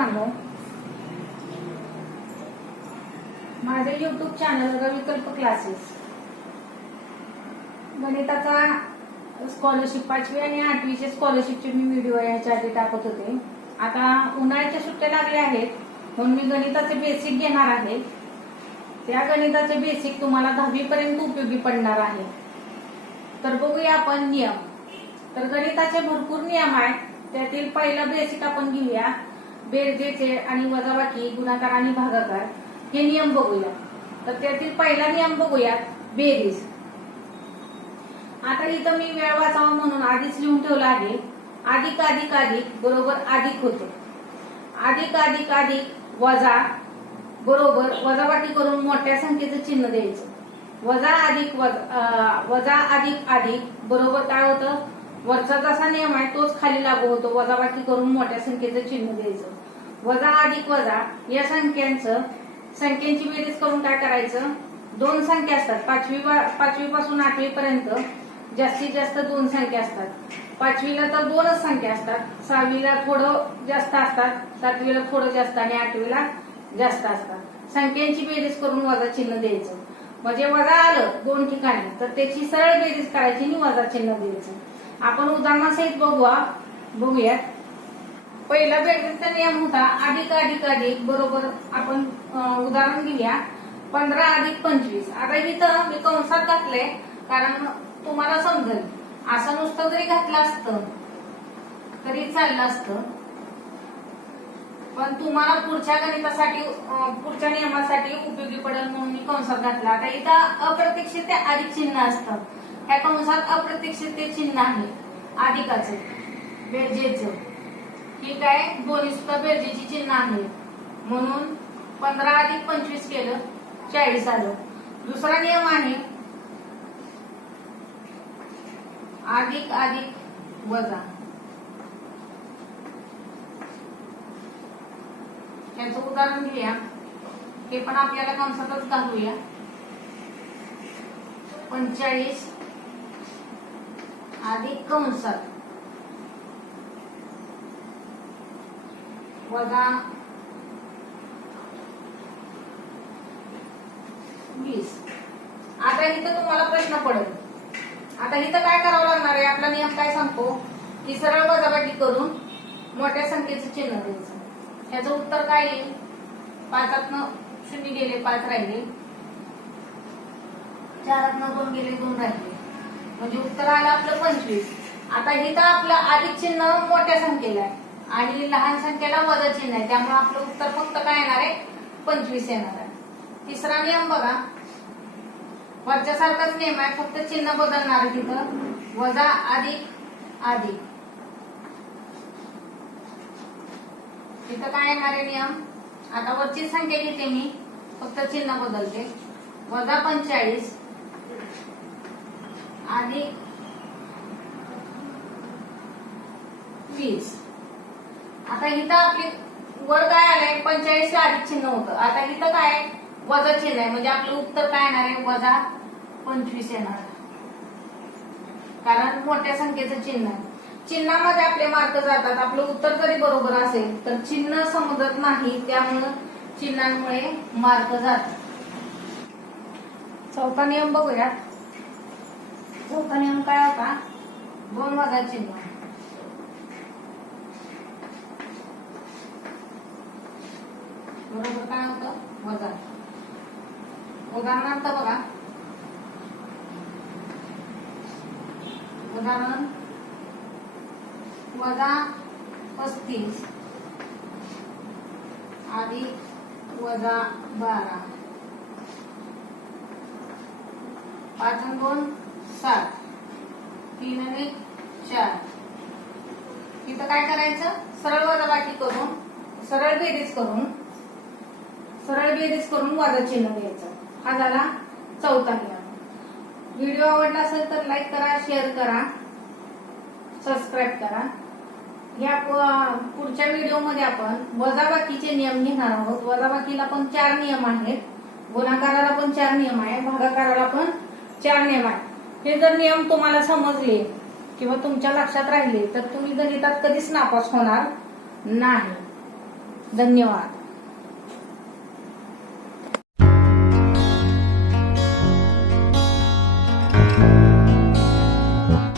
सांगू? माझे YouTube channel Ravikalp classes गणिताचा स्कॉलरशिप पाचवी आणि आठवीचे स्कॉलरशिपचे मी व्हिडिओ याच्या आधी टाकत होते. आता उन्हाळ्याच्या सुट्ट्या लागल्या आहेत म्हणून मी गणिताचे बेसिक घेणार आहे. त्या गणिताचे बेसिक तुम्हाला दहावी पर्यंत उपयोगी पडणार आहे. तर बघूया आपण नियम. तर गणिताचे भरपूर नियम आहेत त्यातील पहिला बेसिक आपण घेऊया. बेरजेचे आणि वजाबाकी गुणाकार आणि भागाकार हे नियम बघूया. तर त्यातील पहिला नियम बघूया बेरीज. आता इथं मी वेळ वाचावा म्हणून आधीच लिहून ठेवला आहे. अधिक अधिक अधिक बरोबर अधिक होते. अधिक अधिक अधिक वजा बरोबर वजावाटी करून मोठ्या संख्येचं चिन्ह द्यायचं. वजा अधिक वजा अं, वजा अधिक अधिक बरोबर काय होतं? वरचा जसा नियम आहे तोच खाली लागू होतो. वजावाटी करून मोठ्या संख्येचं चिन्ह द्यायचं. वजा अधिक वजा या संख्यांचं संख्यांची बेरीज करून काय करायचं? दोन संख्या असतात. पाचवी पाचवी पासून आठवी पर्यंत जास्तीत जास्त दोन संख्या असतात. पाचवीला तर दोनच संख्या असतात. सहावीला थोडं जास्त असतात. सातवीला थोडं जास्त आणि आठवीला जास्त असतात. संख्यांची बेरीज करून वजा चिन्ह द्यायचं. म्हणजे वजा आलं दोन ठिकाणी तर त्याची सरळ बेरीज करायची आणि वजा चिन्ह द्यायचं. आपण उदाहरणासहित बघूया. बघूयात. पहिला बेरजेचा नियम होता अधिक अधिक अधिक बरोबर आपण उदाहरण घेऊया. पंधरा अधिक पंचवीस. आता इथं मी कंसात घातलंय कारण तुम्हाला समजेल असं नुसतं जरी घातलं असतं तरी चाललं असतं. पण तुम्हाला पुढच्या गणितासाठी पुढच्या नियमासाठी उपयोगी पडेल म्हणून मी कंसात घातला. आता इथं अप्रत्यक्षित ते अधिक चिन्ह असतं. ह्या कंसात अप्रत्यक्षित ते चिन्ह आहे. अधिकाचं बेरजेचं ठीक आहे दोन्ही सुद्धा बेरजेची चिन्ह आहे म्हणून पंधरा अधिक पंचवीस केलं चाळीस आलं. दुसरा नियम आहे अधिक अधिक वजा. त्याचं उदाहरण घेऊया. ते पण आपल्याला कंसातच घालूया. पंचेचाळीस अधिक कंसात. वजा वीस. आता इथं तुम्हाला प्रश्न पडेल. आता इथं काय करावं लागणार आहे? आपला नियम काय सांगतो? की सरळ वजाबाकी करून मोठ्या संख्येचं चिन्ह द्यायचं. ह्याचं उत्तर काय येईल? पाचातनं शून्य गेले पाच राहिले. चारातनं दोन गेले दोन राहिले. म्हणजे उत्तर आलं आपलं पंचवीस. आता इथं आपलं अधिक चिन्ह मोठ्या संख्येला आहे. आणि लहान संख्येला वजा चिन्ह आहे त्यामुळे आपलं उत्तर फक्त काय येणार आहे? पंचवीस येणार आहे. तिसरा नियम बघा. वरच्या सारखाच नियम आहे. फक्त चिन्ह बदलणार तिथं. वजा अधिक अधिक तिथं काय येणार आहे नियम? आता वरची संख्या घेते मी. फक्त चिन्ह बदलते. वजा पंचेचाळीस. अधिक वीस. आता इथं आपली वर काय आलंय? पंचेचाळीस अधिक चिन्ह होतं. आता इथं काय वजा चिन्ह आहे. म्हणजे आपलं उत्तर काय येणार आहे? वजा पंचवीस येणार कारण मोठ्या संख्येचं चिन्ह आहे. चिन्हामध्ये आपले मार्क जातात. आपलं उत्तर जरी बरोबर असेल तर चिन्ह समजत नाही. त्यामुळं चिन्हांमुळे मार्क जातात. चौथा नियम बघूया. चौथा नियम काय होता? दोन वजा चिन्ह. बरोबर काय होतं? वजा. उदाहरणार्थ बघा. उदाहरण. वजा पस्तीस अधिक वजा बारा. पाच दोन सात. तीन आणि चार. इथं काय करायचं? सरळ वजाबाकी करून सरळ बेरीज करून सरळ बेरीज करून वजा चिन्ह द्यायचं हा झाला चौथा नियम. व्हिडिओ आवडला असेल तर लाईक करा शेअर करा सबस्क्राईब करा. या पुढच्या व्हिडिओमध्ये आपण वजाबाकीचे नियम घेणार आहोत. वजाबाकीला पण चार नियम आहेत. गुणाकाराला पण चार नियम आहे. भागाकाराला पण चार नियम आहेत. हे जर नियम तुम्हाला समजले किंवा तुमच्या लक्षात राहिले तर तुम्ही गणितात कधीच नापास होणार नाही. धन्यवाद.